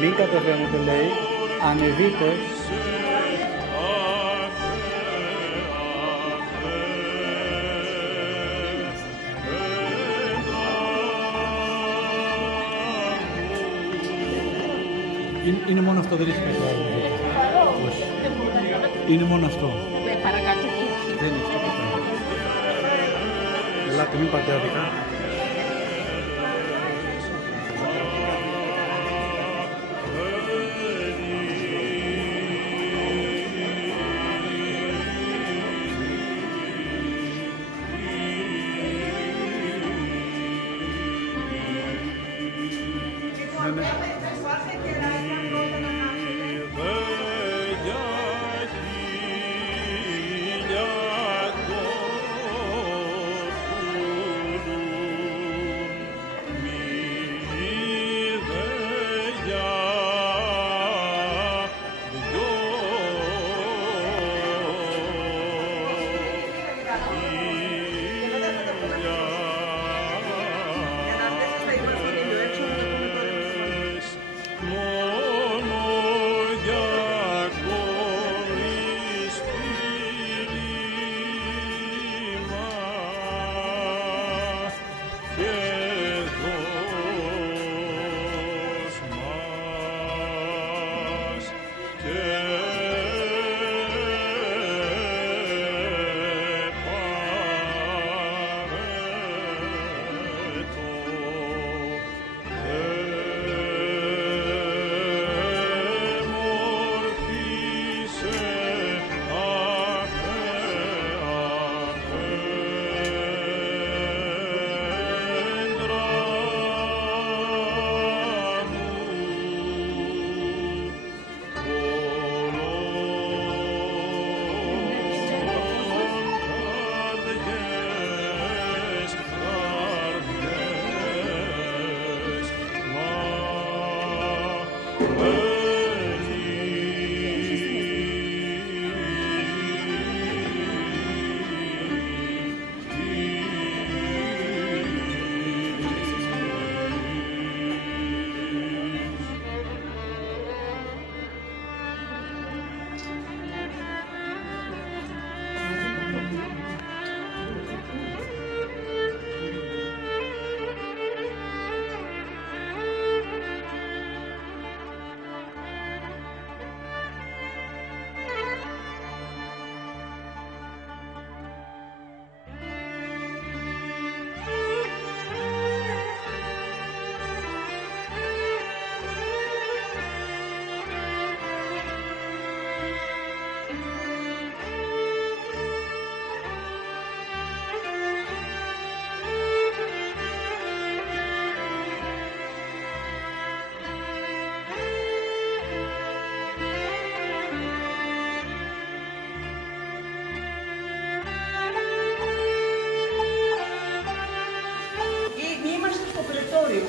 Μην κατεβαίνετε, λέει, ανεβείτε. Είναι μόνο αυτό, δεν έχει κάτι άλλο. Είναι μόνο αυτό. Παρακάτω. Δεν έχει τίποτα άλλο. Ελάτε, μην πάτε άδικα.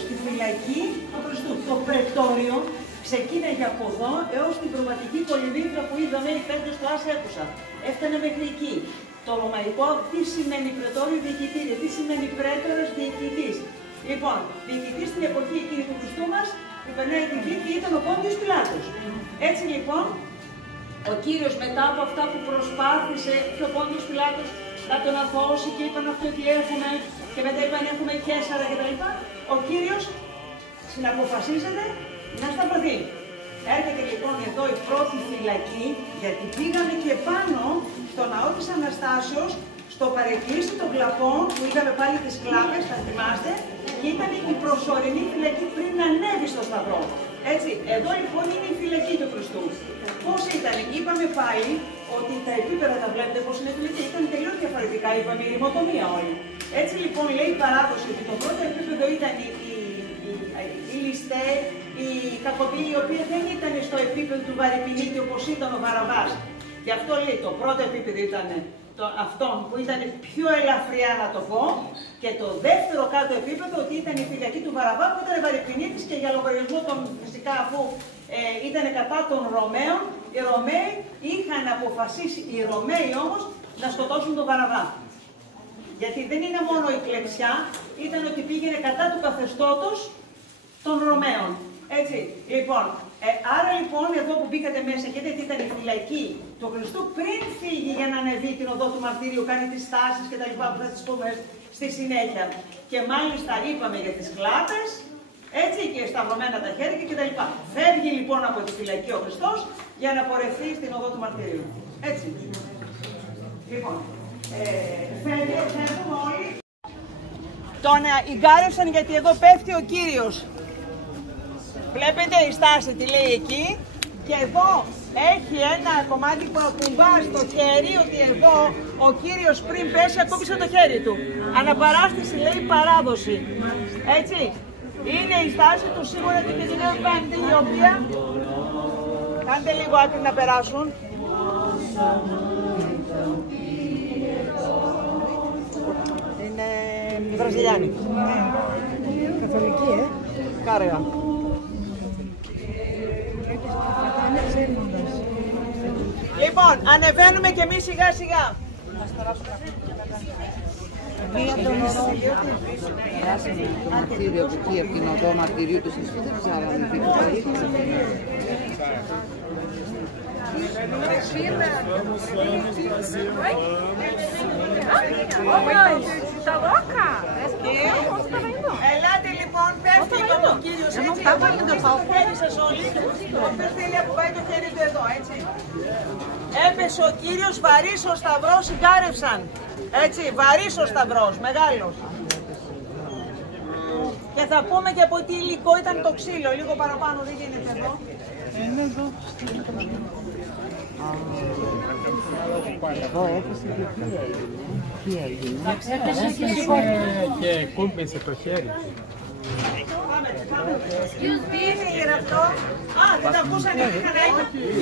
Στη φυλακή του Χριστού. Το πρετόριο ξεκίναγε από εδώ έως την κροματική κολυμβήθρα που είδαμε οι πέντες του Άς Έκουσα. Έφτανε μέχρι εκεί. Το ρωμαϊκό, τι σημαίνει πρετόριο, διοικητήριο, τι σημαίνει πρέτορος, διοικητής. Λοιπόν, διοικητής στην εποχή εκείνη του Χριστού μας, που περνάει την Κρήτη, ήταν ο Πόντιος Πιλάτος. Έτσι λοιπόν, ο Κύριος μετά από αυτά που προσπάθησε και ο Πόντιος Πιλάτος να τον αθώσει και είπαν αυτό ότι έχουμε, και μετά είπαν έχουμε Καίσαρα κτλ. Ο Κύριος συναποφασίζεται να σταυρωθεί. Έρχεται λοιπόν εδώ η πρώτη φυλακή, γιατί πήγαμε και πάνω στο ναό της Αναστάσεως, στο παρεκκλήσι των κλαπών που είδαμε πάλι τις κλάπες, θα θυμάστε, και ήταν η προσωρινή φυλακή πριν ανέβει στο Σταυρό. Έτσι, εδώ λοιπόν είναι η φυλακή του Χριστού. Πώς ήταν, είπαμε πάλι ότι τα επίπεδα, τα βλέπετε πώς είναι φυλακή, ήταν τελείως διαφορετικά, είπαμε η ρημοτομία όλοι. Έτσι λοιπόν λέει η παράδοση ότι το πρώτο επίπεδο ήταν οι ληστέ, οι κακοποιοί, οι οποίοι δεν ήταν στο επίπεδο του Βαρυπινίτη όπως ήταν ο Βαραβάς. Γι' αυτό λέει το πρώτο επίπεδο ήταν αυτόν που ήταν πιο ελαφριά να το πω, και το δεύτερο κάτω επίπεδο ότι ήταν η φυλακή του Βαραβά που ήταν Βαρυπινίτης και για λογαριασμό των φυσικά αφού ήταν κατά των Ρωμαίων, οι Ρωμαίοι είχαν αποφασίσει, οι Ρωμαίοι όμως, να σκοτώσουν τον Βαραβά. Γιατί δεν είναι μόνο η κλεψιά, ήταν ότι πήγαινε κατά του καθεστώτος των Ρωμαίων. Έτσι, λοιπόν, άρα λοιπόν εδώ που μπήκατε μέσα και είδατε ήταν η φυλακή του Χριστού πριν φύγει για να ανεβεί την οδό του μαρτυρίου, κάνει τις στάσεις και τα λοιπά που θα τις πούμε στη συνέχεια. Και μάλιστα είπαμε για τις κλάπες, έτσι, και σταυρωμένα τα χέρια και τα λοιπά. Φεύγει λοιπόν από τη φυλακή ο Χριστός για να πορευτεί στην οδό του μαρτυρίου. Έτσι. Λοιπόν, φεύγουμε όλοι. Τον εγκάρευσαν γιατί εδώ πέφτει ο Κύριος. Βλέπετε η στάση τι λέει εκεί. Και εδώ έχει ένα κομμάτι που ακουμπά στο χέρι, ότι εδώ ο Κύριος πριν πέσει ακούμπησε το χέρι του. Αναπαράσταση λέει παράδοση. Έτσι. Είναι η στάση του σίγουρα την Κεντρική Πέμπτη, η οποία... Κάντε λίγο άκρη να περάσουν. Είναι βραζιλιάνικη. Καθολική, Κάρεγα. Λοιπόν, ανεβαίνουμε και εμείς σιγά σιγά. Περάσαμε το μαρτύριο από εκεί, από την οδό μαρτυρίου του Χριστού, δεν ψάραμε τι Ελάτε λοιπόν, πέφτει ο Κύριος έτσι, στο χέρι σας όλοι, ο Χριστέλια που πάει το χέρι του εδώ, έτσι. Έπεσε ο Κύριος, βαρύς ο σταυρός, συγκάρευσαν. Έτσι, βαρύς ο σταυρός, μεγάλος. Και θα πούμε και από τι υλικό ήταν το ξύλο, λίγο παραπάνω, δεν γίνεται εδώ. Είναι εδώ. Εδώ έπεσε και τι έγινε. Και κούμπησε το χέρι. Τι είναι γραφτό? Α, δεν τα ακούσανε.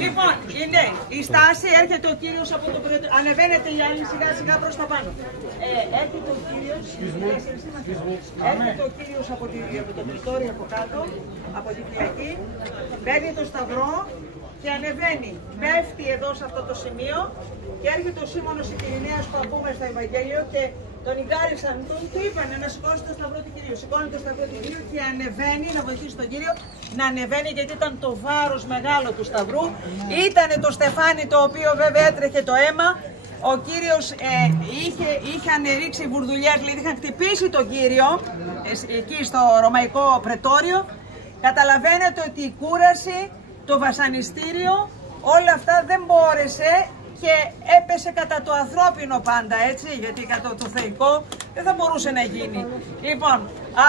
Λοιπόν, είναι η στάση, έρχεται ο Κύριος από το πρωί. Ανεβαίνετε οι άλλοι σιγά σιγά προς τα πάνω. Έρχεται ο Κύριος. Έρχεται ο Κύριος από το πριτόριο από κάτω, από τη φυλακή. Παίρνει το σταυρό και ανεβαίνει. Πέφτει εδώ σε αυτό το σημείο και έρχεται ο Σίμωνος η Κυρηναίας που ακούμε στο Ευαγγέλιο και τον εγκάρισαν, του είπανε να σηκώσει το σταυρό του Κυρίου. Σηκώνει το σταυρό του Κυρίου και ανεβαίνει να βοηθήσει τον Κύριο να ανεβαίνει, γιατί ήταν το βάρος μεγάλο του σταυρού. Ήτανε το στεφάνι το οποίο βέβαια έτρεχε το αίμα. Ο Κύριος είχαν ρίξει βουρδουλιές, δηλαδή είχαν χτυπήσει τον Κύριο εκεί στο Ρωμαϊκό Πρετόριο. Καταλαβαίνετε ότι η κούραση, το βασανιστήριο, όλα αυτά δεν μπόρεσε και έπεσε κατά το ανθρώπινο πάντα, έτσι, γιατί κατά το θεϊκό δεν θα μπορούσε να γίνει. Λοιπόν,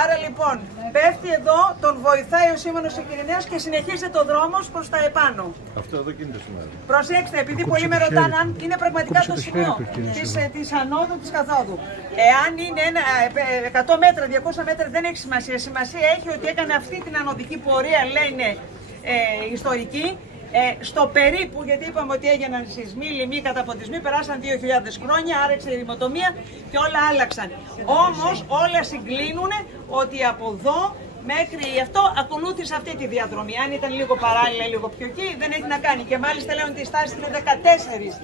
άρα λοιπόν, πέφτει εδώ, τον βοηθάει ο Σίμωνος ο Κυρηναίας και συνεχίζει το δρόμο προς τα επάνω. Αυτό εδώ γίνεται σήμερα. Προσέξτε, επειδή πολλοί με ρωτάνε αν είναι πραγματικά το σημείο της ανόδου, της καθόδου. Εάν είναι 100 μέτρα, 200 μέτρα δεν έχει σημασία. Σημασία έχει ότι έκανε αυτή την ανωδική πορεία, λένε ιστορικοί. Στο περίπου, γιατί είπαμε ότι έγιναν σεισμοί, λοιμοί, καταποντισμοί, περάσαν 2.000 χρόνια, άρεξε η ερημοτομία και όλα άλλαξαν. Όμως όλα συγκλίνουν ότι από εδώ μέχρι αυτό ακολούθησε αυτή τη διαδρομή. Αν ήταν λίγο παράλληλα, λίγο πιο εκεί, δεν έχει να κάνει. Και μάλιστα λένε ότι η στάση είναι 14.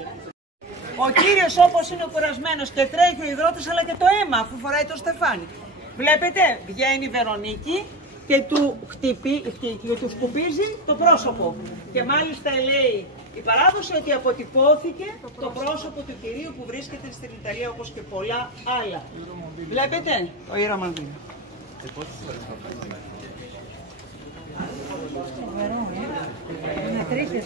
Ο Κύριος όπως είναι κουρασμένος και τρέχει ο υδρότης, αλλά και το αίμα αφού φοράει το στεφάνι. Βλέπετε, βγαίνει η Βερονίκη και του σκουπίζει το πρόσωπο. Και μάλιστα λέει η παράδοση ότι αποτυπώθηκε το πρόσωπο του Κυρίου που βρίσκεται στην Ιταλία, όπως και πολλά άλλα. Βλέπετε το Ιεραμανδίνο. Να τρίχες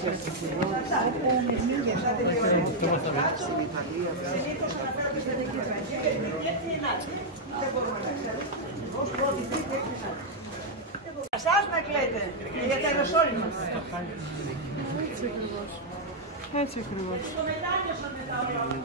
Σας να κλαίτε για τα αεροσόλυμα. έτσι ακριβώς. Το μετάνιωσαν μετά όλα.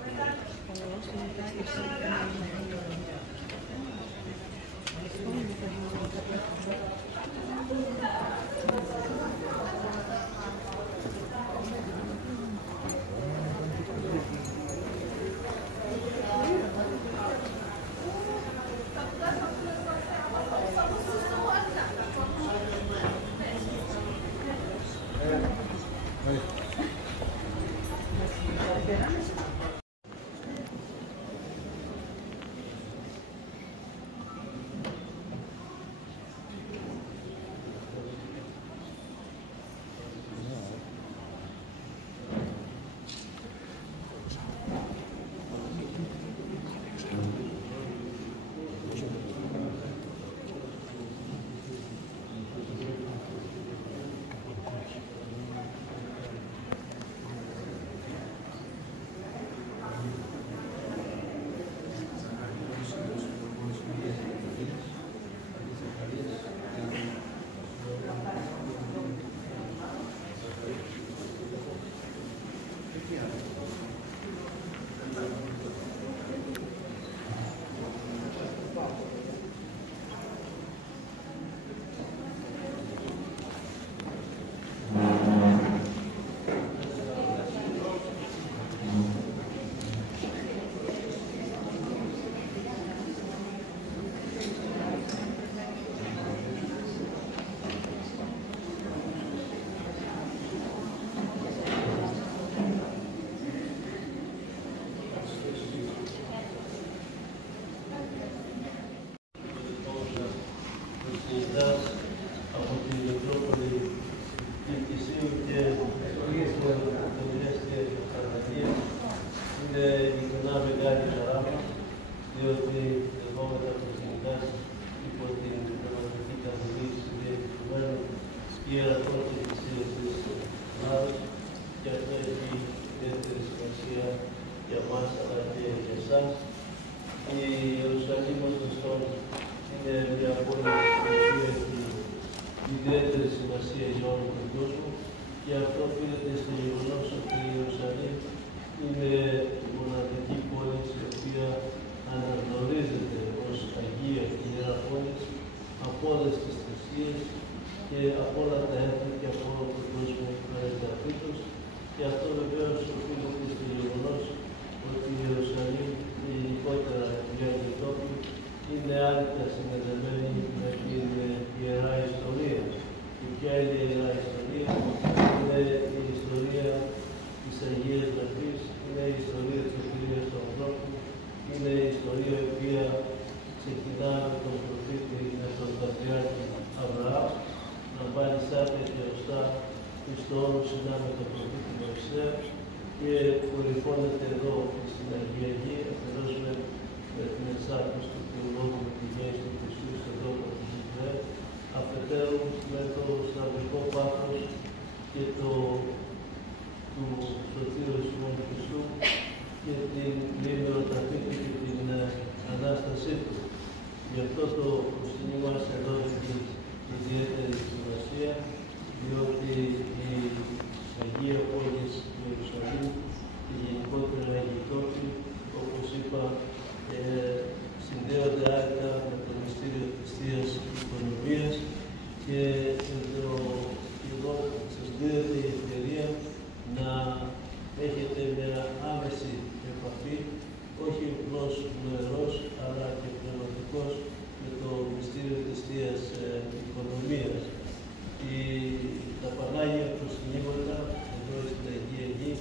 Κιθάς από την Μητρόπολη Κιλκυσίου και την Καρδαγία. Είναι ειλικρινά μεγάλη χαρά μας, διότι δεχόμεθα προσωπικά υπό την πνευματική καθοδήγηση του Διακεκριμένου Ιεραρχών και Εκκλησίας της Ελλάδος, και αυτό έχει ιδιαίτερη σημασία για μας αλλά και για εσάς. Η Ιερουσαλήμ ως γνωστόν είναι μια πόλη που έχει ιδιαίτερη σημασία για όλο τον κόσμο, και αυτό οφείλεται στο γεγονός ότι η Ιερουσαλήμ είναι η μοναδική πόλη η οποία αναγνωρίζεται ως Αγία και Ιερά πόλη από όλες τις θρησκείες και από όλα τα έθνη και από όλο τον κόσμο ανεξαρτήτως, και αυτό βεβαίως οφείλεται στο γεγονός ότι η Ιερουσαλήμ και γενικότερα οι Άγιοι τόποι είναι άρρηκτα συνδεδεμένοι με την Ιερά Ιστορία. Και ποια είναι η Ιερά Ιστορία? Είναι η ιστορία της Αγίας Γραφής, είναι η ιστορία της ευκαιρίας του ανθρώπου, είναι η ιστορία η οποία ξεκινά με τον προφήτη, με τον πατριάρχη Αβραάμ, να βάλει σάπια και οστά στο όρος συνά με τον προφήτη Μωυσέα, και κορυφώνεται εδώ στην Αγία Γη, αφενός με την εξάρτηση του Θεολόγου με τη γέννηση του Χριστού στον τόπο του Ισραήλ, αφετέρου με το σταυρικό πάθος και του σωτήρου του Χριστού και την λίμνη ταφή του και την Ανάστασή του. Γι' αυτό το προσκύνημα μας εδώ έχει ιδιαίτερη σημασία, διότι η Αγία πόλη Ιερουσαλήμ και γενικότερα οι Αγίοι τόποι, όπως είπα, συνδέονται άρρηκτα με το μυστήριο της Θείας Οικονομίας, και εδώ σας δίνεται η ευκαιρία να έχετε μια άμεση επαφή, όχι απλώς νοερός, αλλά και πνευματικός, με το μυστήριο της Θείας Οικονομίας. Τα Πανάγια προσκυνήματα εδώ στην Αγία Γη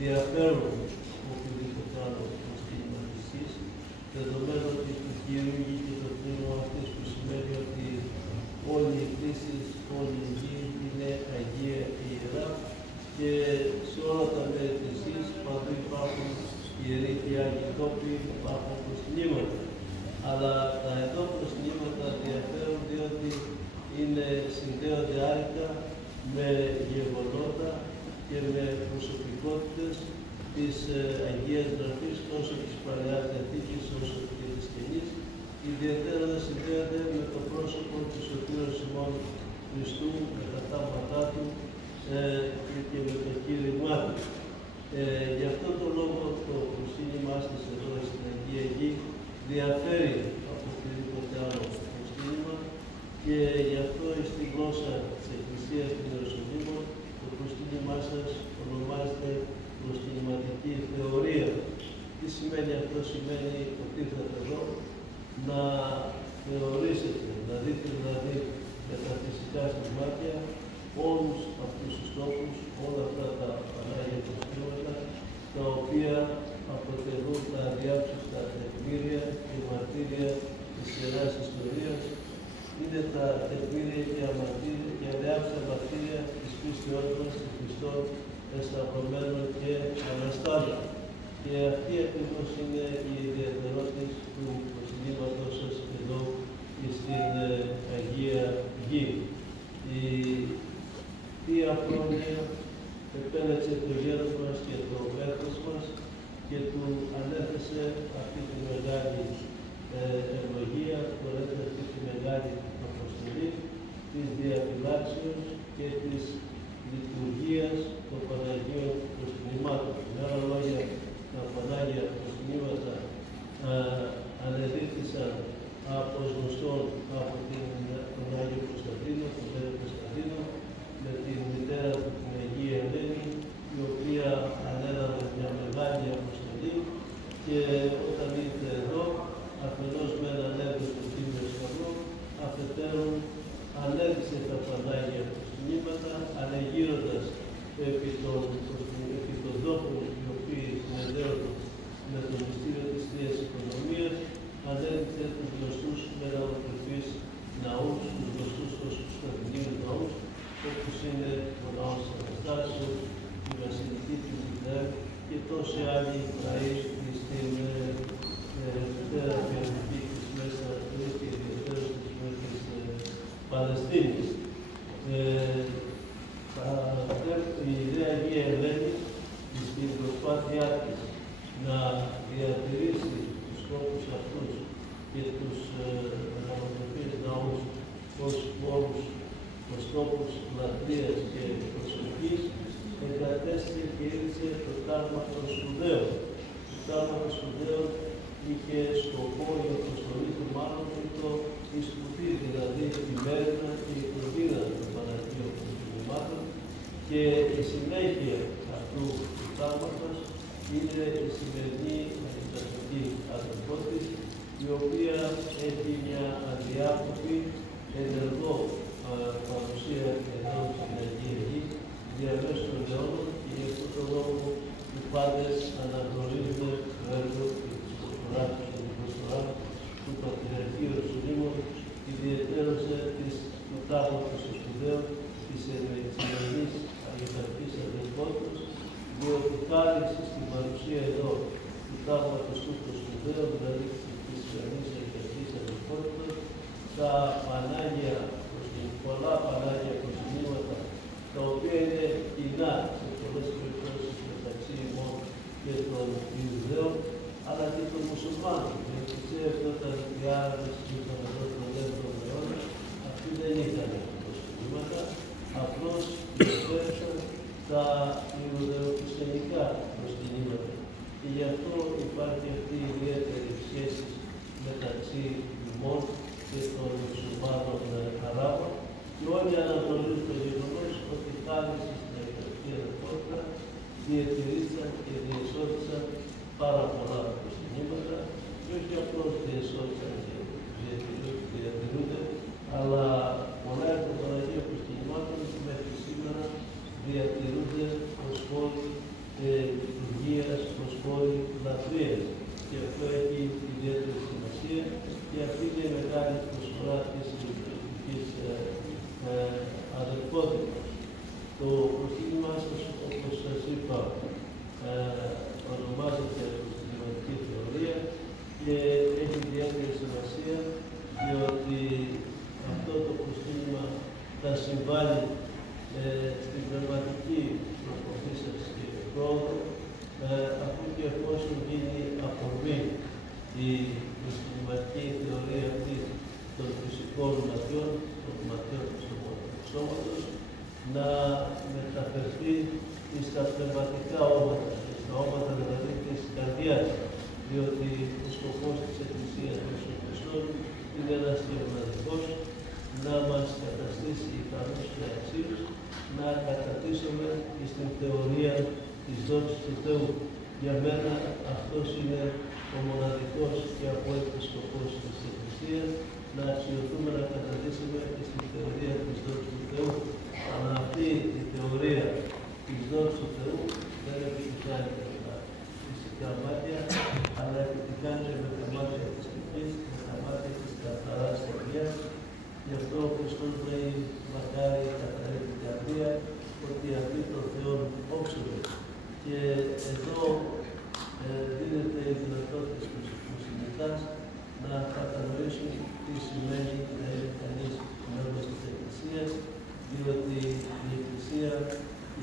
διαφέρουν από οποιοδήποτε άλλο προσκύνημα της Γης, δεδομένου ότι του Κυρίου Γη και το πνεύμα αυτής, που σημαίνει ότι όλη η κτήση, όλη η γη είναι Αγία και Ιερά, και σε όλα τα μέρη της γης παντού υπάρχουν ιεροί και Άγιοι τόποι, υπάρχουν προσκυνήματα. Αλλά τα εδώ προσκυνήματα διαφέρουν, διότι συνδέονται άρρηκτα με γεγονότα και με προσωπικότητες της Αγίας Γραφής, τόσο της Παλαιάς Διαθήκης όσο και της Καινής. Ιδιαίτερα συνδέονται με το πρόσωπο του Σωτήρου ημών Χριστού, με τα θαύματά του και με το κήρυγμά του. Γι' αυτό το λόγο το προσκύνημά σας εδώ στην Αγία Γη διαφέρει από οποιοδήποτε άλλο προσκύνημα, και γι' αυτό στη γλώσσα της Εκκλησίας των Ιεροσολύμων το προσκύνημά σας ονομάζεται προσκυνηματική θεωρία. Τι σημαίνει αυτό? Σημαίνει ότι ήρθατε εδώ να θεωρήσετε, να δείτε δηλαδή με τα φυσικά σας μάτια όλους αυτούς τους τόπους, όλα αυτά τα Πανάγια προσκύνηματα, τα οποία αποτελούν τα αδιάψωστα τεκμήρια και μαρτύρια της Ιεράς Ιστορίας. Είναι τα τεκμήρια και αδιάψωστα μαρτύρια της πίστεώς μας και Χριστών εσταυρωμένων και αναστάτων. Και αυτή ακριβώς είναι η ιδιαιτερότητα του προσκυνήματος σας εδώ και στην Αγία Γη. Η Θεία Πρόνοια επέλεξε το γέρος μας και το έθνος μας και του ανέθεσε αυτή τη μεγάλη ευλογία, του ανέθεσε αυτή τη μεγάλη αποστολή της διαφυλάξεως και της λειτουργίας των Παναγίων προσκυνημάτων. Με άλλα λόγια, τα Πανάγια προσκυνήματα ανεδείχθησαν από γνωστόν από τον Άγιο Κωνσταντίνο, τον Άγιο Κωνσταντίνο, με την μητέρα του την Αγία Ελένη, η οποία ανέλαβε μια μεγάλη αποστολή, και όταν ήρθε εδώ, αφενός με έναν έργο του Τίμιο Σταυρό, αφετέρου ανέδειξε τα Πανάγια προσκυνήματα, ανεγείροντας επί των δόχων οι οποίοι συνεδέονται με το μυστήριο της Θείας Οικονομίας, ανέδειξε τους γνωστούς μεγαλοπρεπείς ναούς, τους όσοι άλλοι λαοί στην Δευτέρα Περιοδική της Μέσης Ανατολής και ιδιαίτερα της Μέσης Παλαιστίνης. Η Ιδέα Αγία Ελένη στην προσπάθειά της να διατηρήσει τους τόπους αυτούς και τους αναποτελείς ναούς ως χώρους, ως τόπους λατρείας και προσευχής, εγκατέστη και ήρθε το τάγμα των σπουδαίων. Το τάγμα των σπουδαίων είχε σκοπό η αποστολή του Μάνωτο η σπουδή, δηλαδή η μέρημνα και η προδίδα των Παναγίων των Κοινωμάτων, και η συνέχεια αυτού του τάγματος είναι η σημερινή αγιταστική αδελφότης, η οποία έχει μια αδιάκοπη ενεργό παρουσία εδώ στην Αγία Γη διαμέσου των αιώνων, και για αυτόν τον λόγο οι πάντες αναγνωρίζουν το έργο και τις προσφοράσεις και την προσφορά του Πατριαρχείου Ιερουσαλήμου, ιδιαιτέρωσε του τάγματος των σπουδαίων της σημερινής αγιταστικής αδελφότητας, διότι χάρη στην παρουσία εδώ του τάγματος του των σπουδαίων, δηλαδή της σημερινής αγιταστικής αδελφότητας, τα Πανάγια, πολλά Πανάγια προσκυνήματα, τα οποία είναι κοινά σε πολλές περιπτώσεις μεταξύ ημών και των Ιουδαίων, αλλά και των Μουσουλμάνων. Γιατί ξέρετε, όταν οι Άραβες ήρθαν εδώ τον 7ο αιώνα, αυτοί δεν είχαν προσκυνήματα, απλώς υποφέρουσαν τα Ιουδαιοκριστιανικά προσκυνήματα. Και γι' αυτό υπάρχει αυτή η ιδιαίτερη σχέση μεταξύ ημών και των Μουσουλμάνων Αράβων, και όλοι αναγνωρίζουν το γεγονός ότι χάρη στην αγιταστική αδελφότητα διατηρήσαν και διεσώθησαν πάρα πολλά προσκυνήματα, και όχι απλώς διεσώθησαν και διατηρούνται, αλλά πολλά εκ των Παναγίων προσκυνημάτων μέχρι σήμερα διατηρούνται ως πόλη λειτουργίας, ως πόλη λατρείας. Και αυτό έχει ιδιαίτερη σημασία, και αυτή είναι η μεγάλη προσφορά της λειτουργικής αδελφότητας. Το προσκύνημά σας, όπως σας είπα, ονομάζεται προσκυνηματική θεωρία και έχει ιδιαίτερη σημασία, διότι αυτό το προσκύνημα θα συμβάλλει στην πνευματική προποφή σας και πρόοδο, αφού και εφόσον γίνει αφορμή η προσκυνηματική θεωρία αυτή των φυσικών ματιών, των ματιών του σώματος, να μεταφερθεί στα πνευματικά όματα, στα όματα δηλαδή της καρδιάς, διότι ο σκοπός της Εκκλησίας μέσω Χριστών είναι ένας και μοναδικός, να μας καταστήσει ικανούς και αξίους, να κατατίσσουμε στην θεωρία της δόξης του Θεού. Για μένα αυτός είναι ο μοναδικός και απόλυτος σκοπός της Εκκλησίας, να αξιωθούμε, να κατατίσσουμε στην θεωρία της δόξης του Θεού. Αλλά αυτή η θεωρία της δόξης του Θεού δεν επιτυχάνει με τα φυσικά μάτια, αλλά επιτυχάνει με τα μάτια της τυπής, με τα μάτια της καθαράς καρδιάς. Γι' αυτό ο Χριστός λέει, μακάρι καθαρή την καρδία, ότι αυτή των Θεών όξονται. Και εδώ δίνεται η δυνατότητα στους μουσουλμάνους να κατανοήσουν τι σημαίνει να είναι κανείς μέλος της Εκκλησίας, διότι η Εκκλησία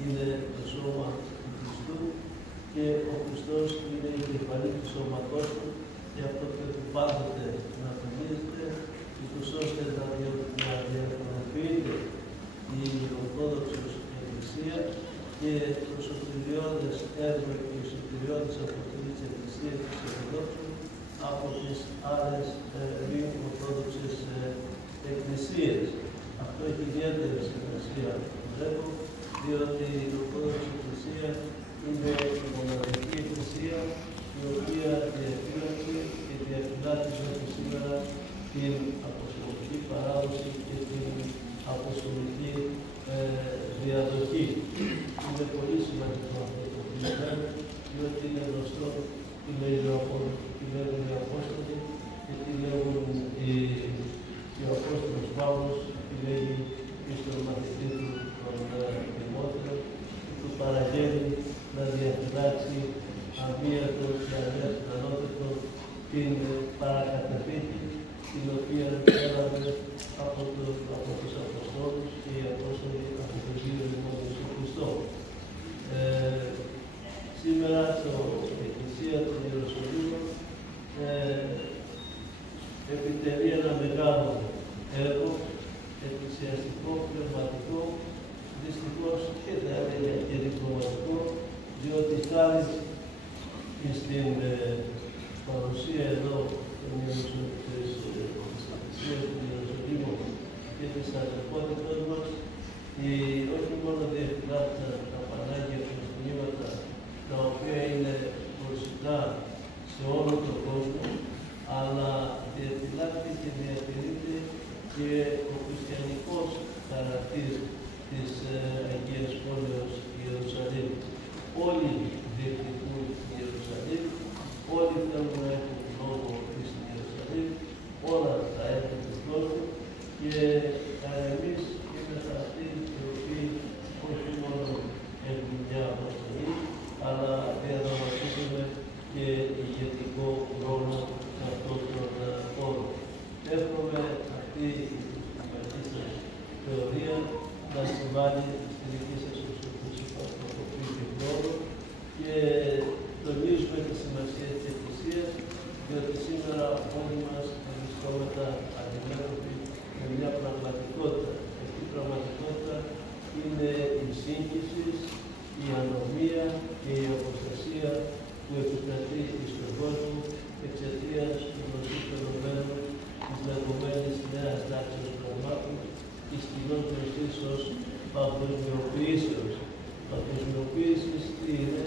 είναι το σώμα του Χριστού και ο Χριστός είναι η κεφαλή του σώματός του, και αυτό πρέπει πάντοτε να τονίζεται, ώστε να διαφοροποιείται η Ορθόδοξη Εκκλησία και το σωτηριώδες έργο και η σωτηριώδης αποστολή της Εκκλησίας της Ορθοδόξου από τις άλλες μη Ορθόδοξες εκκλησίες. Αυτό έχει ιδιαίτερη σημασία, βλέπω, διότι η Ορθόδοξη Εκκλησία είναι η μοναδική εκκλησία η οποία διαφύλαξε και διαφυλάττει μέχρι σήμερα την αποστολική παράδοση και την αποστολική διαδοχή. Είναι πολύ σημαντικό αυτό το οποίο, διότι είναι γνωστό τι λέει οι Απόστολοι και τι λέγουν ο Απόστολος Παύλος, τι λέει και στον μαθητή του τον Τιμόθεο, που του παραγγέλνει να διαφυλάξει αμύωτο και ανώθετο την παρακαταθήκη την οποία έλαβε από τους Αποστόλους και οι Απόστολοι από τον Κύριο ημών Ιησού Χριστό. Σήμερα η Εκκλησία των Ιεροσολύμων επιτελεί ένα μεγάλο έργο, εκκλησιαστικό, πνευματικό, δυστυχώς και θα έλεγα και διπλωματικό, διότι χάρη στην παρουσία εδώ της Εκκλησίας του Ιεροσολύμου και της αρχαιότητας μας, όχι μόνο διεφυλάχθηκαν τα Πανάγια Χριστουγέννηματα, τα οποία είναι προσιτά σε όλο τον κόσμο, αλλά διεφυλάχθηκε και διατηρείται και ο χριστιανικός χαρακτήρας της Αγίας Πόλεως Ιερουσαλήμ. Όλοι διεκδικούν Ιερουσαλήμ, όλοι θέλουν να έχουν λόγο στην Ιερουσαλήμ, όλα θα έχουν τον κόσμο και εμείς είμαστε αυτοί οι οποίοι όχι μόνο έχουν μια αποστολή, αλλά διαδραματίζουμε και ηγετικό ρόλο σε αυτόν τον χώρο. Εύχομαι αυτή η σημαντική σας θεωρία να συμβάλλει στη δική σας ουσιαστική και χρόνο και τονίζουμε τη σημασία της Εκκλησίας, διότι σήμερα όλοι μας βρισκόμαστε αντιμέτωποι με μια πραγματικότητα. Αυτή η πραγματικότητα είναι η σύγχυση, η ανομία και η αποστασία που επικρατεί στον κόσμο εξαιτίας του γνωστού φαινομένου της λεγόμενης νέας τάξης πραγμάτων, της κοινώς γνωστής ως παγκοσμιοποίησεως. Παγκοσμιοποίηση τι είναι?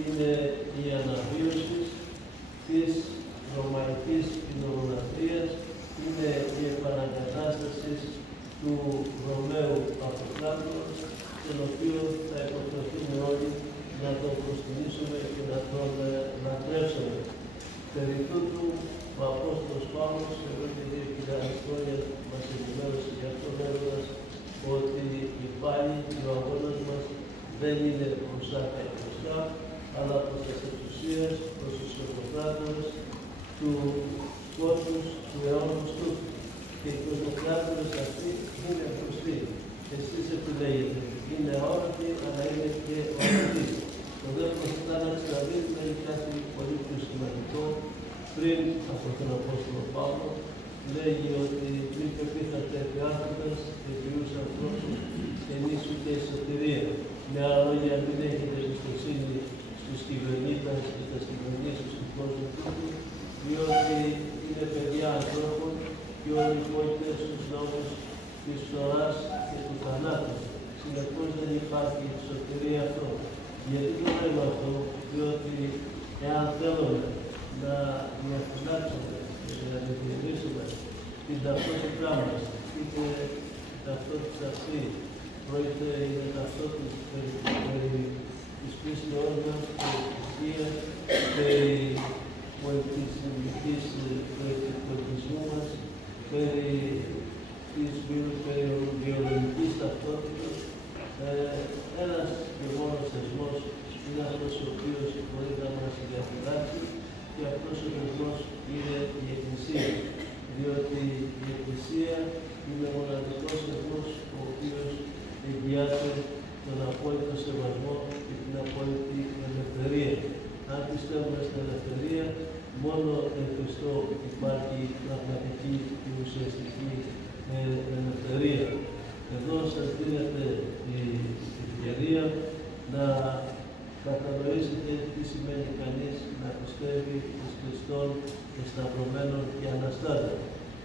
Είναι η αναβίωση της ρωμαϊκής κοινωνολατρίας, είναι η επανακατάσταση του Ρωμαίου Αυτοκράτορας, τον οποίο θα υποχρεωθούμε όλοι να τον προσκυνήσουμε και να τον λατρεύσουμε. Περί τούτου, ο Απόστολος Παύλος, εδώ και 2.000 χρόνια, μας ενημέρωσε για αυτό λέγοντας ότι η πάλη και ο αγώνας μας δεν είναι προς άκρα μπροστά, αλλά προς τις εξουσίες, προς τους αυτοκράτορες του κόσμου, του αιώνος τούτου. Και οι αυτοκράτορες αυτοί είναι μπροστοί. Εσείς επιλέγετε. Είναι αόρατοι, αλλά είναι και ορατοί. Το δεύτερο στάναξη δηλαδή είναι κάτι πολύ πιο σημαντικό. Πριν από τον Απόστολο Παύλο, λέγει ότι μην πεπίθατε επί άνθρωπος και ποιούς ανθρώπους και ενίσχυτε η σωτηρία. Με άλλα λόγια, μην έχετε εμπιστοσύνη στους κυβερνήτες και στις κυβερνήσεις του κόσμου τούτου, διότι είναι παιδιά ανθρώπων και όλοι υπόκειται στους νόμους της φθοράς και του θανάτου. Συνεπώς δεν υπάρχει σωτηρία αυτό. Γιατί το λέω αυτό? Διότι εάν θέλουμε να διαφυλάξουμε και να διατηρήσουμε την ταυτότητά μας, είτε η ταυτότητα αυτή πρόκειται για ταυτότητα περί της πίστεώς μας, περί της θυσίας, περί της πολιτισμού μας, περί της βιολογικής ταυτότητας. Ένας και μόνος θεσμός είναι αυτός ο οποίος μπορεί να μας διαφυλάξει και αυτός ο θεσμός είναι η Εκκλησία. Διότι η Εκκλησία είναι ο μοναδικός θεσμός ο οποίος εγγυάται τον απόλυτο σεβασμό και την απόλυτη ελευθερία. Αν πιστεύουμε στην ελευθερία, μόνο εν Χριστώ υπάρχει πραγματική και ουσιαστική ελευθερία. Εδώ σας δίνεται η ευκαιρία να κατανοήσετε τι σημαίνει κανείς να πιστεύει εις Χριστόν εσταυρωμένον και αναστάτων.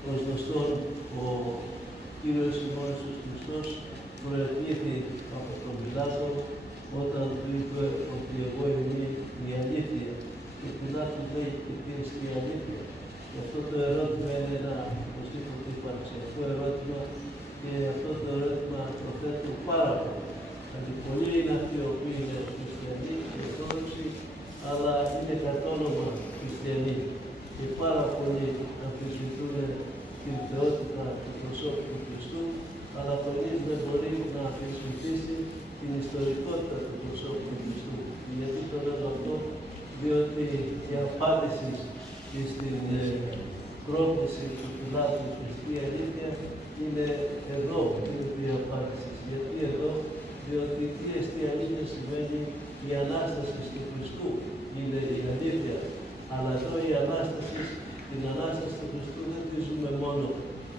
Ως γνωστόν, ο Κύριος ημών Ιησούς Χριστός προετήθη από τον Πιλάτο όταν του είπε ότι εγώ είμαι η αλήθεια. Και ο Πιλάτος λέει και τι είναι η αλήθεια. Και αυτό το ερώτημα είναι ένα υποστήχο υπαρξιακό ερώτημα και αυτό το ερώτημα προφέρει πάρα πολύ. Δηλαδή, πολλοί είναι αυτοί οι οποίοι είναι χριστιανοί και ορθόδοξοι, αλλά είναι κατ' όνομα χριστιανοί. Και πάρα πολλοί αμφισβητούν την θεότητα του προσώπου του Χριστού, αλλά κανείς δεν μπορεί να αμφισβητήσει την ιστορικότητα του προσώπου του Χριστού. Γιατί το λέω αυτό? διότι η απάντηση στην πρόκληση του Πιλάτου Χριστή αλήθεια είναι εδώ, είναι η απάντηση. Γιατί εδώ, διότι η Χριστή αλήθεια σημαίνει η Ανάσταση του Χριστού, είναι η αλήθεια. Αλλά εδώ η Ανάσταση, την Ανάσταση του Χριστού δεν τη ζούμε μόνο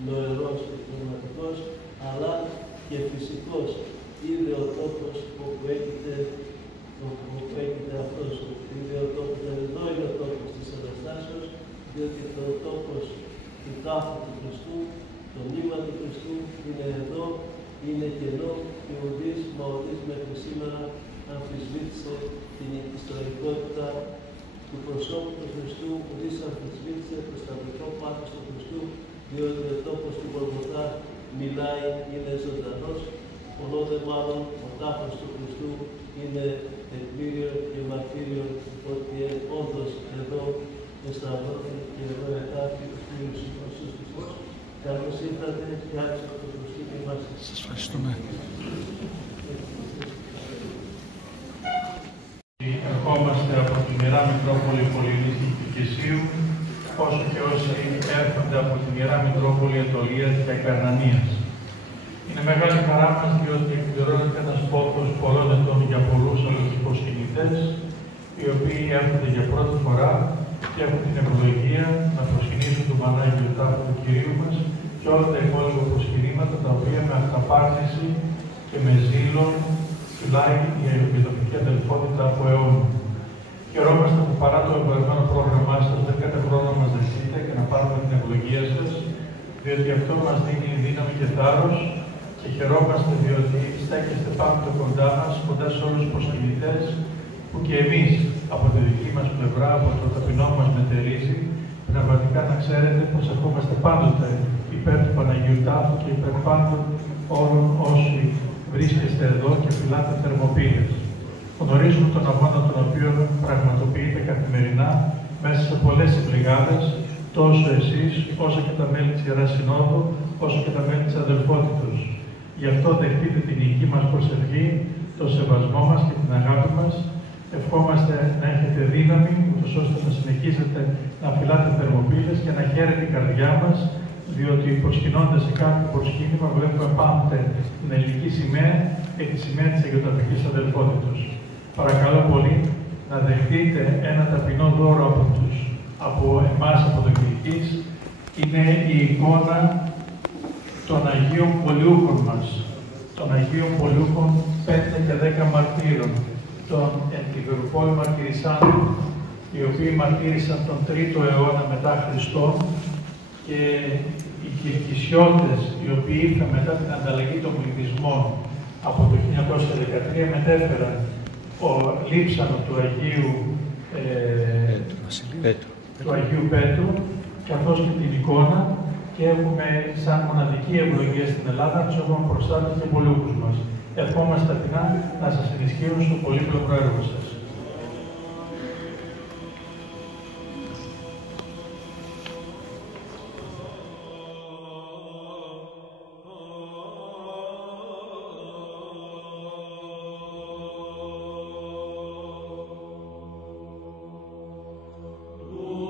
νοερός και πνευματικός, αλλά και φυσικός. Είναι ο τόπος όπου έγινε αυτός. Είναι ο τόπος, εδώ είναι ο τόπος της Αναστάσεως, διότι ο τόπος του τάφου του Χριστού, το μνήμα του Χριστού είναι εδώ, είναι κενό και ουδής μέχρι σήμερα αμφισβήτησε την ιστορικότητα του προσώπου του Χριστού, ουδής αμφισβήτησε το σταυρικό πάθος του Χριστού, διότι ο τόπος του Γολγοθά μιλάει, είναι ζωντανός, πολλώδε μάλλον ο τάφος του Χριστού είναι εκπλήριο και μαρτύριο ότι όντως εδώ εσταυρώθη και εδώ ετάφη του Κύριου Ιησούς Χριστός. Καλώς ήρθατε και άξιο το Χριστού και είμαστε. Σας ευχαριστούμε. Ερχόμαστε από τη Ιερά Μητρόπολη Πολυελληνής και Κηφισίου, όσο και όσοι έρχονται από τη Ιερά Μητρόπολη Αιτωλίας και Ακαρνανίας. Είναι μεγάλη χαρά μας, διότι εκπληρώνεται ένας πόθος πολλών ετών για πολλούς άλλους προσκυνητές, οι οποίοι έρχονται για πρώτη φορά και έχουν την ευλογία να προσκυνήσουν τον Πανάγιο Τάφο του Κυρίου μας και όλα τα υπόλοιπα προσκυνήματα, τα οποία με αυταπάρνηση και με ζήλο φυλάει η Ελληνική Αδελφότητα από αιώνα. Χαιρόμαστε που παρά το εμπορευμένο πρόγραμμά σας δεν κάθε χρόνο μας δεχτείτε και να πάρουμε την ευλογία σας, διότι αυτό μας δίνει δύναμη και θάρρος και χαιρόμαστε διότι στέκεστε πάντα κοντά μας, κοντά σε όλους τους προσκυνητές, που και εμείς από τη δική μας πλευρά, από το ταπεινό μας μετερίζει, πνευματικά να ξέρετε πως ερχόμαστε πάντοτε υπέρ του Παναγίου Τάφου και υπέρ πάντων όλων όσοι βρίσκεστε εδώ και φυλάτε θερμοπύλες. Γνωρίζουμε τον αγώνα τον οποίο πραγματοποιείτε καθημερινά μέσα σε πολλές συμπληγάδες, τόσο εσείς, όσο και τα μέλη της Ιεράς Συνόδου, όσο και τα μέλη της Αδελφότητος. Γι' αυτό δεχτείτε την υγική μας προσευχή, το σεβασμό μας και την αγάπη μας. Ευχόμαστε να έχετε δύναμη, ούτως ώστε να συνεχίσετε να φυλάτε θερμοπύλες και να χαίρετε η καρδιά μας, διότι προσκυνώντας σε κάθε προσκύνημα βλέπουμε πάντοτε την ελληνική σημαία και τη σημαία της Αγιοταπικής Αδελφότητος. Παρακαλώ πολύ να δεχτείτε ένα ταπεινό δώρο από εμάς, από τον Κυρικής. Είναι η εικόνα των Αγίων Πολιούχων μας, των Αγίων Πολιούχων 5 και 10 μαρτύρων, των Ιβεροπόλου Μαρτυρισάντων, οι οποίοι μαρτύρησαν τον 3ο αιώνα μετά Χριστό, και οι Κυρκισιώτες, οι οποίοι ήρθαν μετά την ανταλλαγή των πληθυσμών από το 1913, μετέφεραν λείψανο του Αγίου Πέτρου, καθώς και την εικόνα, και έχουμε σαν μοναδική ευλογία στην Ελλάδα τους έχουμε προστάτες και πολούχους μας. Ευχόμαστε ταπεινά να σας ενισχύουν στο πολύπλοκο έργο σας. Oh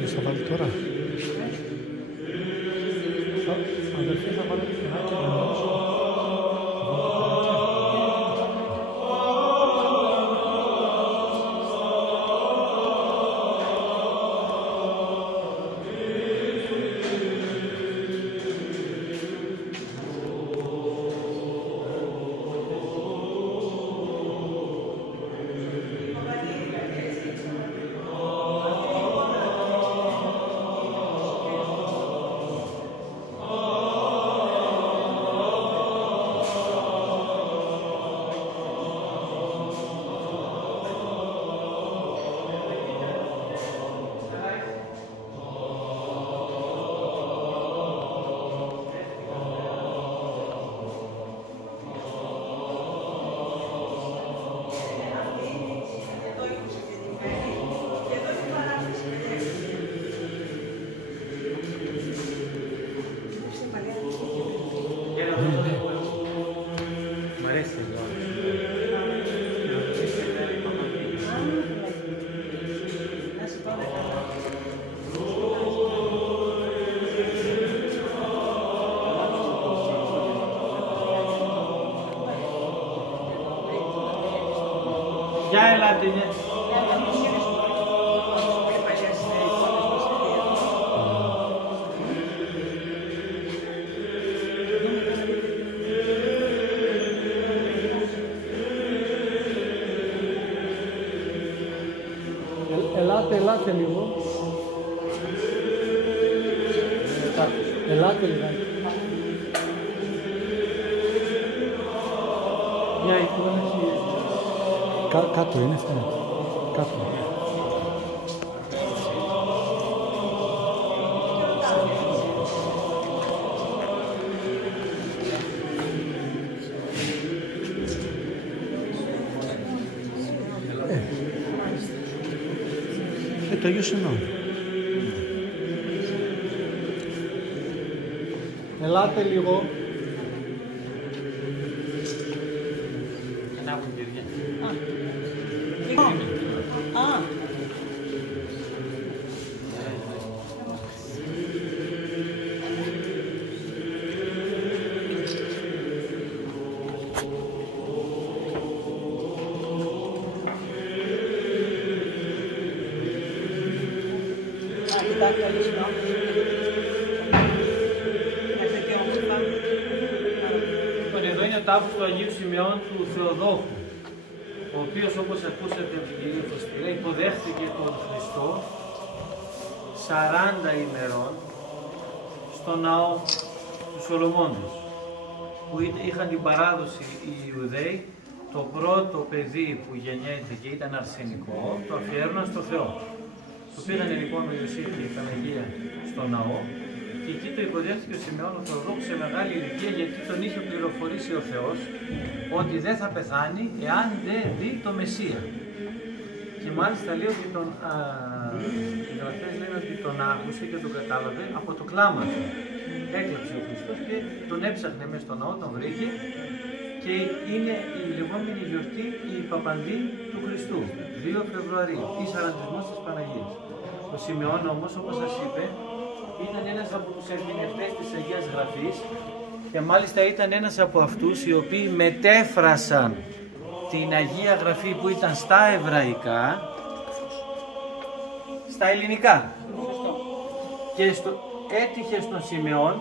φίλος θα βάλει τώρα. Αδερφέ, θα βάλω το φινάκι να δώσω. Για ελάτε, ναι. Ελάτε λίγο. Ελάτε λιγάκι. Μια εικόνα κάτω είναι αυτό. Κάτω. Το ίδιο εννοώ. Ελάτε λίγο. Εδώ είναι ο τάφος του Αγίου Σημεών του Θεοδόχου, ο οποίος, όπως ακούσατε από την κυρία Φωστήρα, υποδέχθηκε τον Χριστό 40 ημερών στο ναό του Σολομώντος, που είχαν την παράδοση οι Ιουδαίοι, το πρώτο παιδί που γεννιέται και ήταν αρσενικό, το αφιέρωναν στο Θεό. Του πήρανε λοιπόν ο Ιωσήφ και η Παναγία στο ναό και εκεί το υποδέχθηκε ο Σημεών ο Θεοδόχος σε μεγάλη ηλικία, γιατί τον είχε πληροφορήσει ο Θεός ότι δεν θα πεθάνει εάν δεν δει το Μεσσία. Και μάλιστα λέει ότι οι γραφές λένε ότι τον άκουσε και τον κατάλαβε από το κλάμα του. Έκλαψε ο Χριστός και τον έψαχνε μέσα στο ναό, τον βρήκε και είναι η λεγόμενη γιορτή, η Παπαντή του Χριστού, 2 Φεβρουαρίου, ή σαραντισμός της Παναγίας. Ο Σημεών όμως, όπως σας είπε, ήταν ένας από τους ερμηνευτές της Αγίας Γραφής και μάλιστα ήταν ένας από αυτούς οι οποίοι μετέφρασαν την Αγία Γραφή που ήταν στα εβραϊκά στα ελληνικά. Και έτυχε στον Σημεών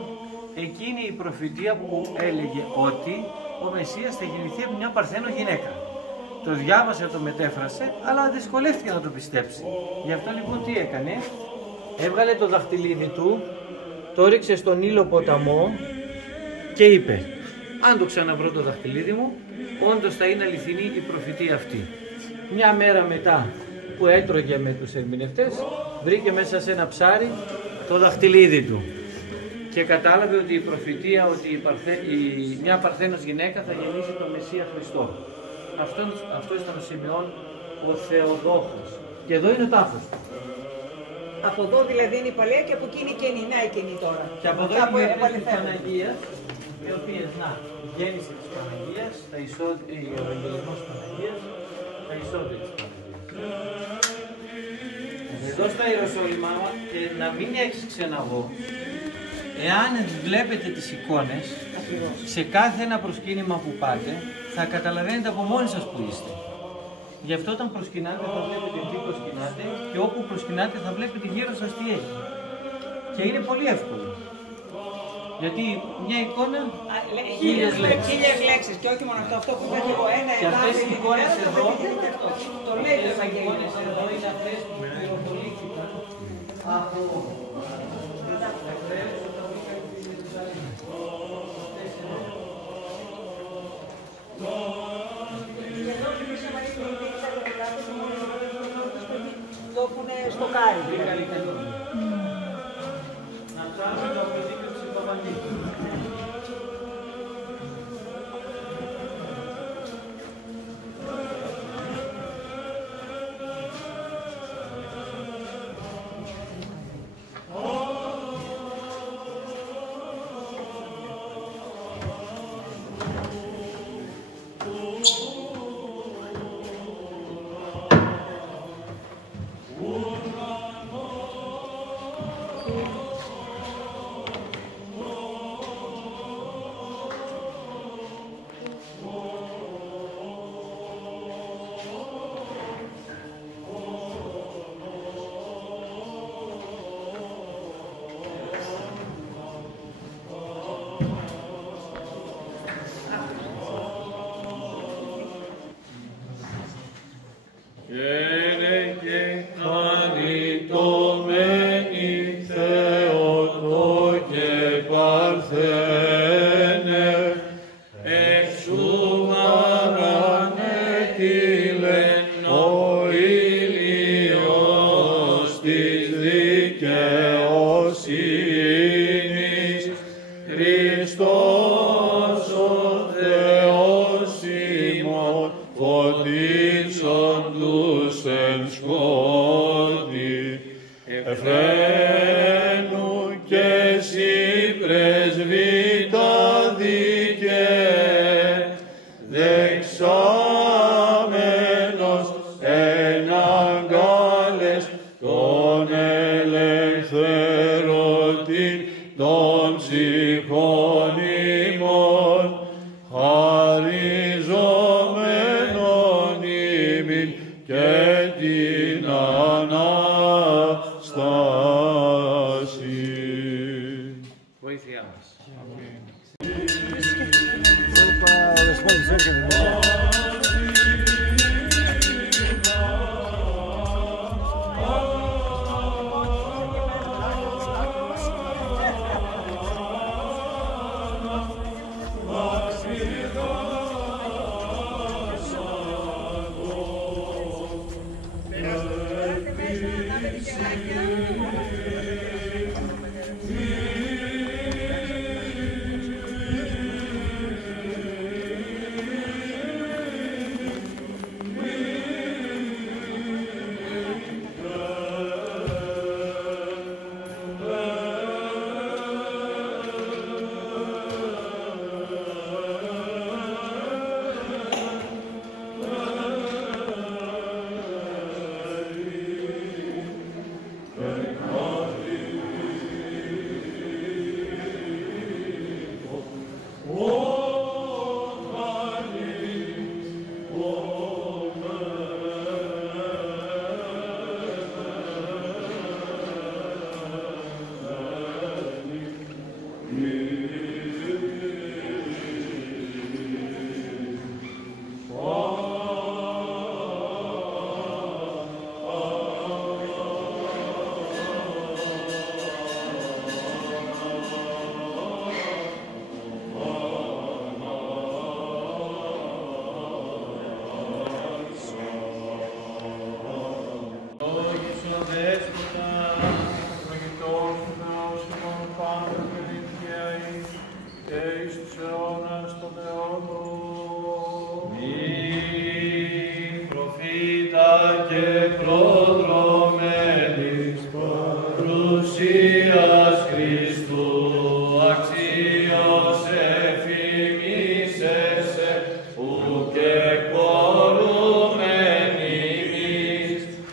εκείνη η προφητεία που έλεγε ότι ο Μεσσίας θα γεννηθεί από μια παρθένο γυναίκα. Το διάβασε, το μετέφρασε, αλλά δυσκολεύτηκε να το πιστέψει. Γι' αυτό λοιπόν τι έκανε? Έβγαλε το δαχτυλίδι του, το ρίξε στον Ήλο ποταμό και είπε: αν το ξαναβρω το δαχτυλίδι μου, όντως θα είναι αληθινή η προφητεία αυτή. Μια μέρα μετά που έτρωγε με τους ερμηνευτές, βρήκε μέσα σε ένα ψάρι το δαχτυλίδι του και κατάλαβε ότι η προφητεία ότι μια παρθένος γυναίκα θα γεννήσει τον Μεσσία Χριστό. Αυτό ήταν ο Σημεών ο Θεοδόχος. Και εδώ είναι ο τάφος. Από εδώ δηλαδή είναι η παλαιά και από εκεί είναι η καινή. Να η καινή τώρα. Και από εδώ είναι η γέννηση της Παναγίας, οι οποίες, να, η γέννηση της Παναγίας, ο Ευαγγελισμός της Παναγίας, τα εισόδια της Παναγίας. εδώ στα Ιεροσόλυμα, και να μην εξξεναγώ, εάν βλέπετε τις εικόνες, σε κάθε ένα προσκύνημα που πάτε, θα καταλαβαίνετε από μόνοι σας που είστε. Γι' αυτό όταν προσκυνάτε θα βλέπετε τι προσκυνάτε και όπου προσκυνάτε θα βλέπετε γύρω σας τι έχει. Και είναι πολύ εύκολο. Γιατί μια εικόνα, χίλιες λέξεις και όχι μόνο αυτό που είπα και εγώ, ένα και αυτές οι εικόνες εδώ, το λέει το Ευαγγέλιο. εδώ είναι αυτές που πληροφορήθηκαν από Εβραίους όταν μπήκαν στη Ιερουσαλήμ. Το που είναι στο Κάρι. Να ψάχνουμε το αποδείκιο της Παπαγγέλης.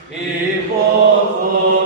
Υπόθω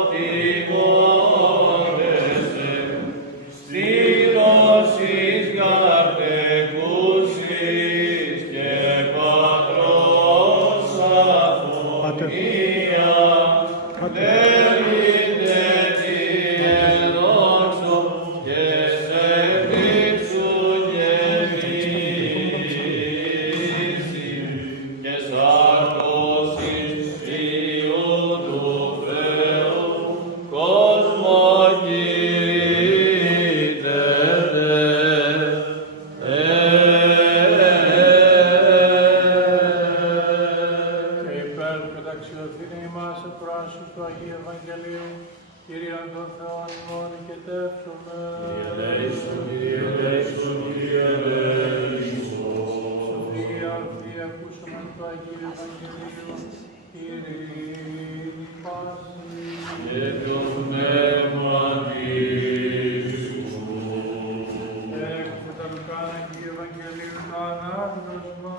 τον Θεόν ημών νικητεύσομαι. Κύριε ελέησον, Κύριε ελέησον. Σοφία αυτή ακούσαμε του Αγίου Ευαγγελίου, ειρήνη πάση. Και το πνεύματι σου. Έχετε τα Λουκά Αγίου Ευαγγελίου το ανάγνωσμα.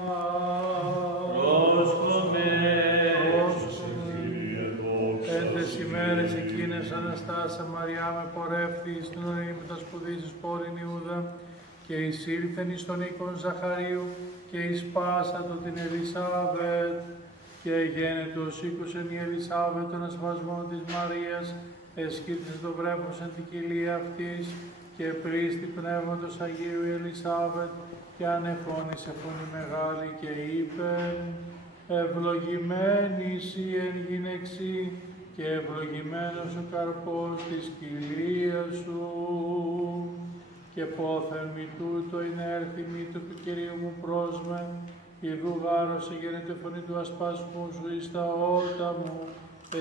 Έντες ημέρες εκείνες Αναστάσα Μαριά με πορεύθη εις την ορεινή τα σπουδή της πόλην Ιούδα και εισήλθεν εις τον οίκον Ζαχαρίου και εις πάσατο την Ελισάβετ και γένετος ήκουσεν η Ελισάβετ των ασπασμών της Μαρίας εσκύρτησε το βρέφος εν την κοιλία αυτής και πρίστη πνεύματος Αγίου η Ελισάβετ και ανεφώνησε φωνή μεγάλη και είπε «Ευλογημένη εσύ εν γυναίξη και ευλογημένος ο καρπός της κοιλίας σου και πόθεν μη τούτο είναι έρθει μη του Κυρίου μου πρόσμε, ιδού γάρωσε γένεται φωνή του ασπάσμου σου εις τα ότα μου,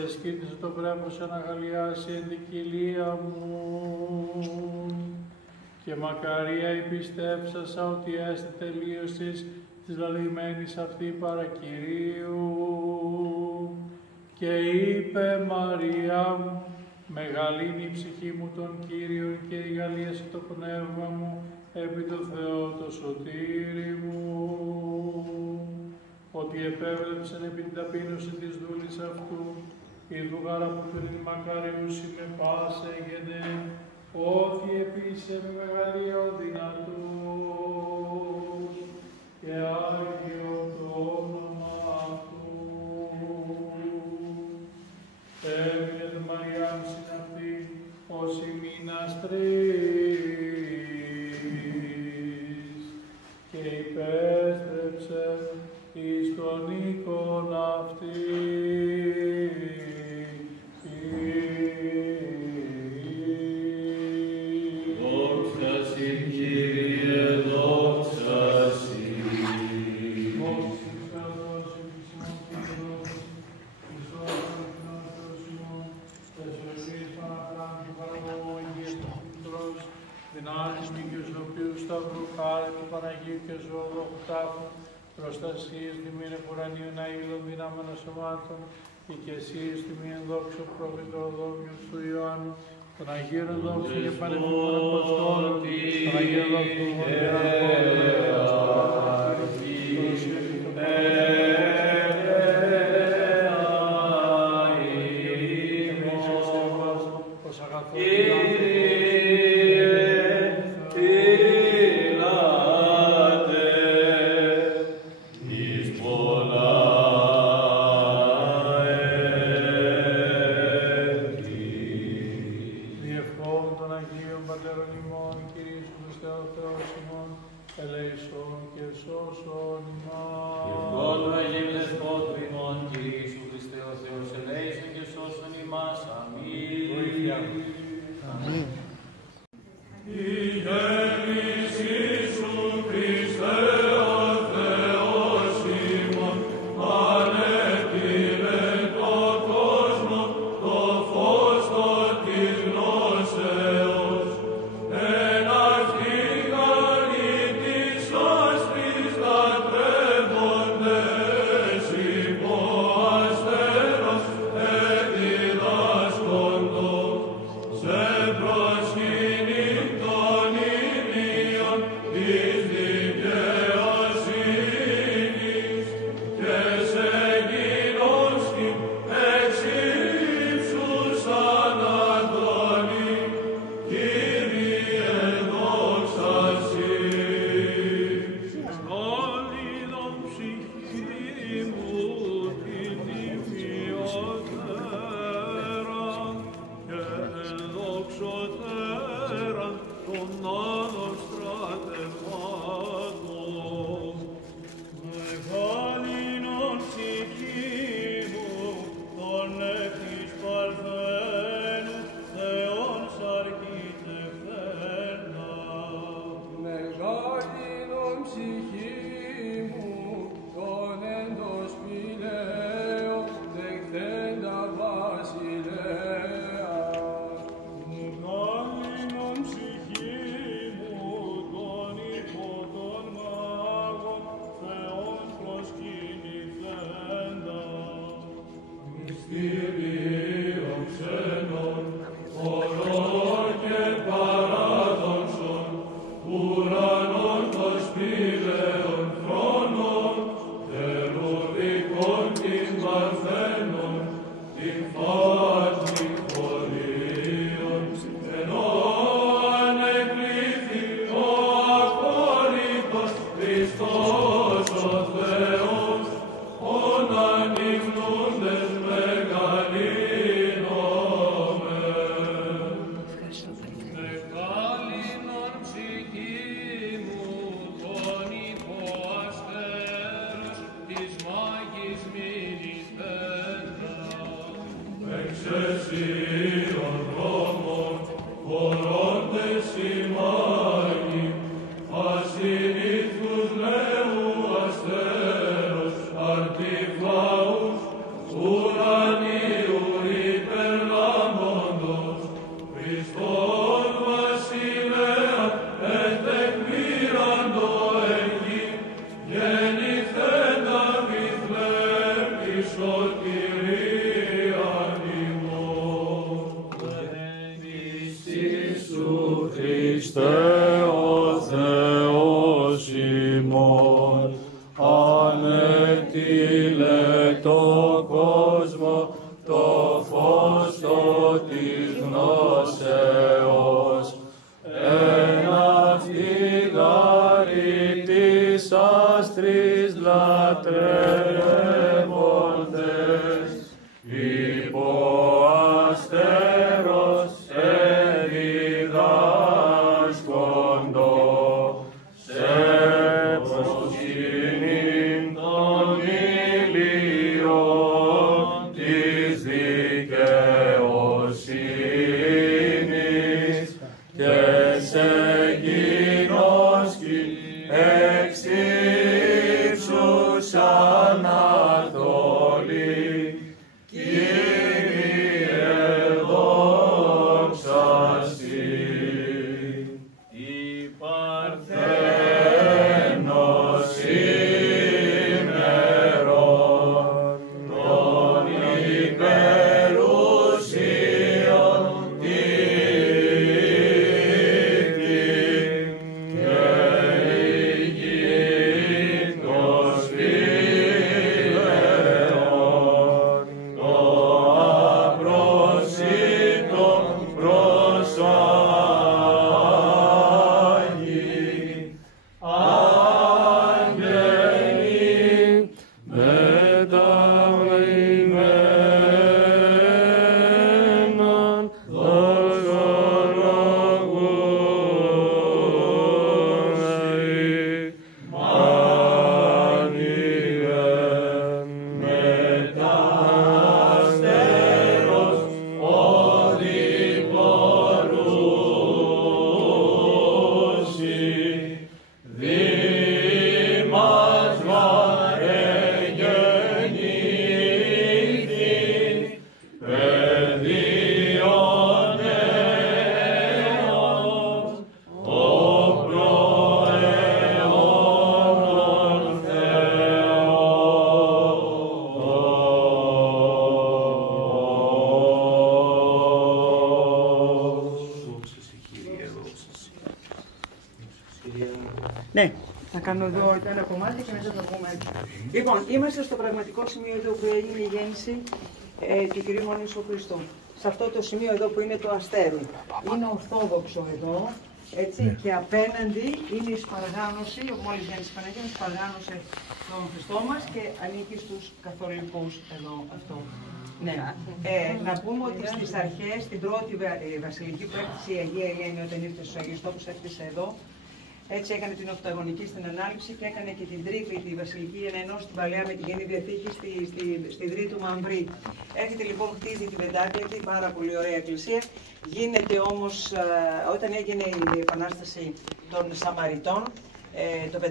εσκύτησε το βρέφος αναγαλιάσει εν την κοιλία μου. Και μακαρία η πιστέψασα ότι έστε τελείωσης της λαλημένης αυτή παρακυρίου. Και είπε Μαρία, μεγαλύνει η ψυχή μου τον Κύριον και γαλίασε το πνεύμα μου επί το Θεό το σωτήρι μου, ότι επέβλεψεν επί την ταπείνωση της δούλης αυτού, ιδού γάρα που την μακαριούσι με πάσε γενέ, ότι επίσης με μεγαλείο δυνατούς και Άγιο το όνομα αυτού. Έμεινε δε Μαριά μου συν αυτή, ως η μήνας 3 και υπέστρεψε εις τον οίκον αυτή. Δόξα σοι, Κύριε, δόξα σοι. Δυνάμεις μήκους οποίου σταυρού χάρη του Παναγίου και ζωοδόχου τάφου, προστασίες τιμήν επουρανίων αήλων δυνάμεων σωμάτων, οικεσίες τιμήν δόξου προβητροδόμιου του Ιωάννου, των Αγίων δόξου και πανεπιστήμων Αποστόλων, των Αγίων δόξου χωρώντες οι μάγοι, ασυνήθους νέου αστέρος, αρτιφάους, ουρανίου υπερλάμβοντος, Χριστόν βασιλέα ετεκμήραντο εκεί, γεννηθέντα Βηθλεέμ τη σωτηρίαν ημών. Ιησού Χριστέ ο Θεός ημών, ανέτειλε το κόσμο το φως το της γνώσεως, εν αυτή γάρη της άστρης λατρεύοντες, υπό αστέρος εδιδάσκοντο, σε προσκυνήν των ηλίων της δικαιοσύνης και σε γινώσκη εξ ύψους ανατολή, Κύριε δόξα σοι. Η Παρθένος ημερών των υπερουσίων τύχη και ηγήτως φιλεών, το απρόσιτον προσάγει. Άγγελοι μεταβλημένων δοξολογούμενοι, άνοιγεν μεταστέρος οδηπορούσι, δήμας βαρεγεννήθη, παιδίον νέος, ο προαιώνων Ναι, θα κάνω εδώ ένα κομμάτι και μετά θα βγούμε έτσι. Λοιπόν, είμαστε στο πραγματικό σημείο εδώ που έγινε η γέννηση του Κυρίου Μονού Ιησού Χριστού. Σε αυτό το σημείο εδώ που είναι το αστέρι. Είναι ορθόδοξο εδώ, έτσι, και απέναντι είναι η σπαργάνωση, μόλις γέννησε η Παναγία, σπαργάνωσε τον Χριστό μας και ανήκει στους καθολικούς εδώ αυτό. Ναι. Να πούμε ότι στις αρχές, την πρώτη βασιλική που έκτισε η Αγία Ελένη όταν ήρθε στους Αγίους Τόπους, έκτισε εδώ. Έτσι έκανε την οκταγωνική στην ανάληψη και έκανε και την τρίτη, τη βασιλική, για να ενώσει την παλαιά με την Καινή Διαθήκη στη Δρήτου Μαμβρή. Έρχεται λοιπόν, χτίζει την πεντάπλατη, πάρα πολύ ωραία εκκλησία. Γίνεται όμως, όταν έγινε η επανάσταση των Σαμαριτών, το 520,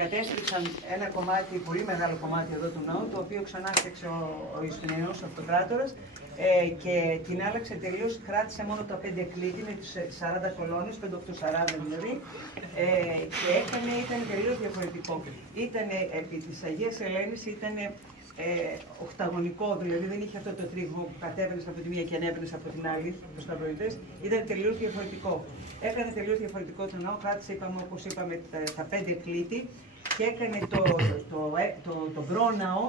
κατέστρεψαν ένα κομμάτι, πολύ μεγάλο κομμάτι εδώ του ναού, το οποίο ξανά φτιάξε ο Ιουστινιανός Αυτοκράτορας και την άλλαξε τελείως, κράτησε μόνο τα 5 κλίτη με τις 40 κολόνες, 5-8-40 δηλαδή, και ήταν τελείως διαφορετικό. Ήταν επί της Αγίας Ελένης, ήταν οχταγωνικό, δηλαδή δεν είχε αυτό το τρίγωνο που κατέβαινες από τη μία και ανέβαινες από την άλλη, τους σταυροειδές, ήταν τελείως διαφορετικό. Έκανε τελείως διαφορετικό το ναό, κράτησε, όπως είπαμε, τα 5 κλίτη και έκανε το πρόναο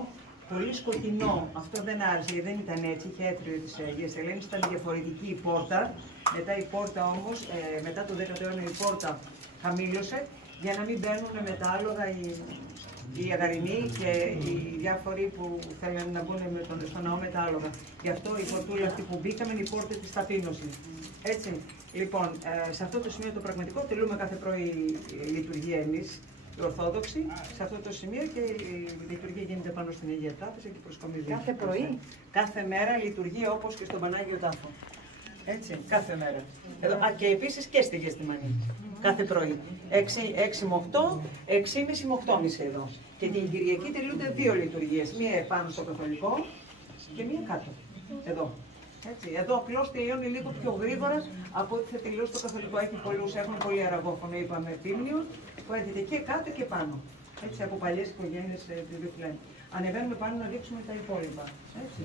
πολύ σκοτεινό. Αυτό δεν άρεσε, δεν ήταν έτσι, είχε έτριο της Αγίας Ελένης, ήταν διαφορετική η πόρτα. Μετά η πόρτα όμως, μετά το 10ο αιώνα η πόρτα χαμήλωσε για να μην μπαίνουν με τα άλογα οι αγαρινοί και οι διάφοροι που θέλουν να μπουν στο ναό με τα άλογα. Γι' αυτό η πορτούλα αυτή που μπήκαμε είναι η πόρτα της ταπείνωσης. Έτσι, λοιπόν, σε αυτό το σημείο το πραγματικό τελούμε κάθε πρωί λειτουργία εμείς, οι Ορθόδοξοι, σε αυτό το σημείο και η λειτουργία γίνεται πάνω στην Αγία Τράπεζα και προσκομίζει. Κάθε πρωί. Κάθε μέρα λειτουργεί όπως και στον Πανάγιο Τάφο. Έτσι, κάθε μέρα. Εδώ, και επίσης και στη Γεστημανή. Κάθε πρωί. 6 με 8, 6,5 με 8,5 εδώ. Και την Κυριακή τελούνται 2 λειτουργίες. Μία επάνω στο καθολικό και μία κάτω. Εδώ. Έτσι. Εδώ απλώς τελειώνει λίγο πιο γρήγορα από ό,τι θα τελειώσει το καθολικό. Έχουν πολύ αραβόφωνο, είπαμε, πίμνιο, που έρχεται και κάτω και πάνω. Έτσι, από παλιές οικογένειες του Βιθλέμ. Ανεβαίνουμε πάνω να δείξουμε τα υπόλοιπα. Έτσι.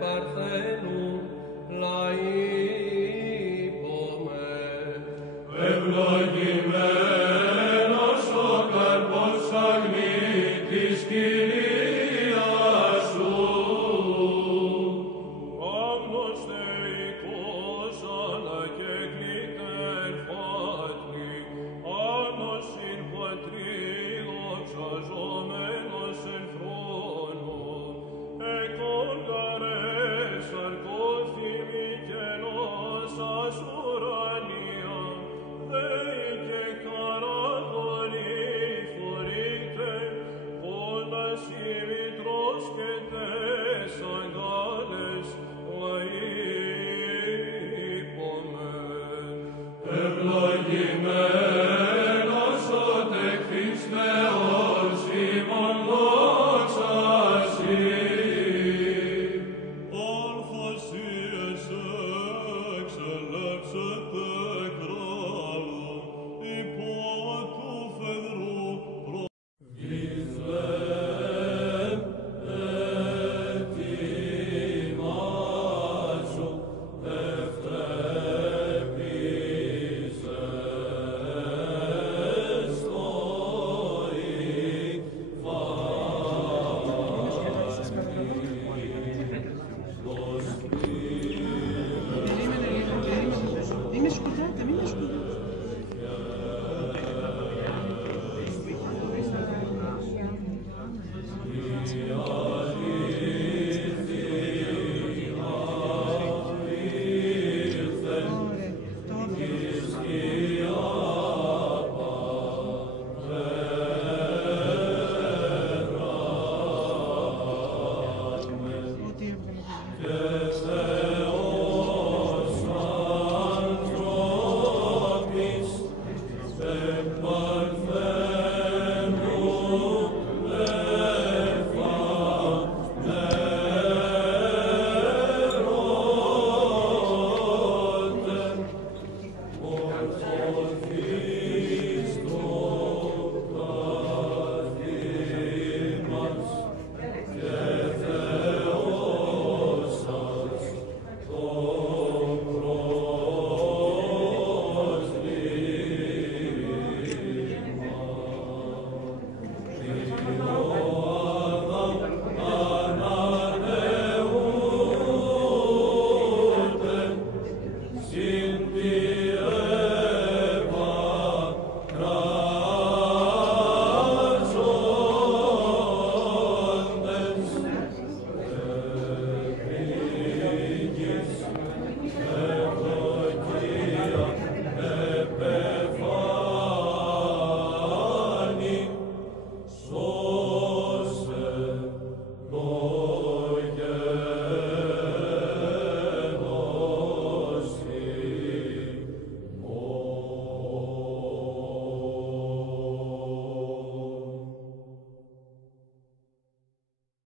Παρθένου, λαοί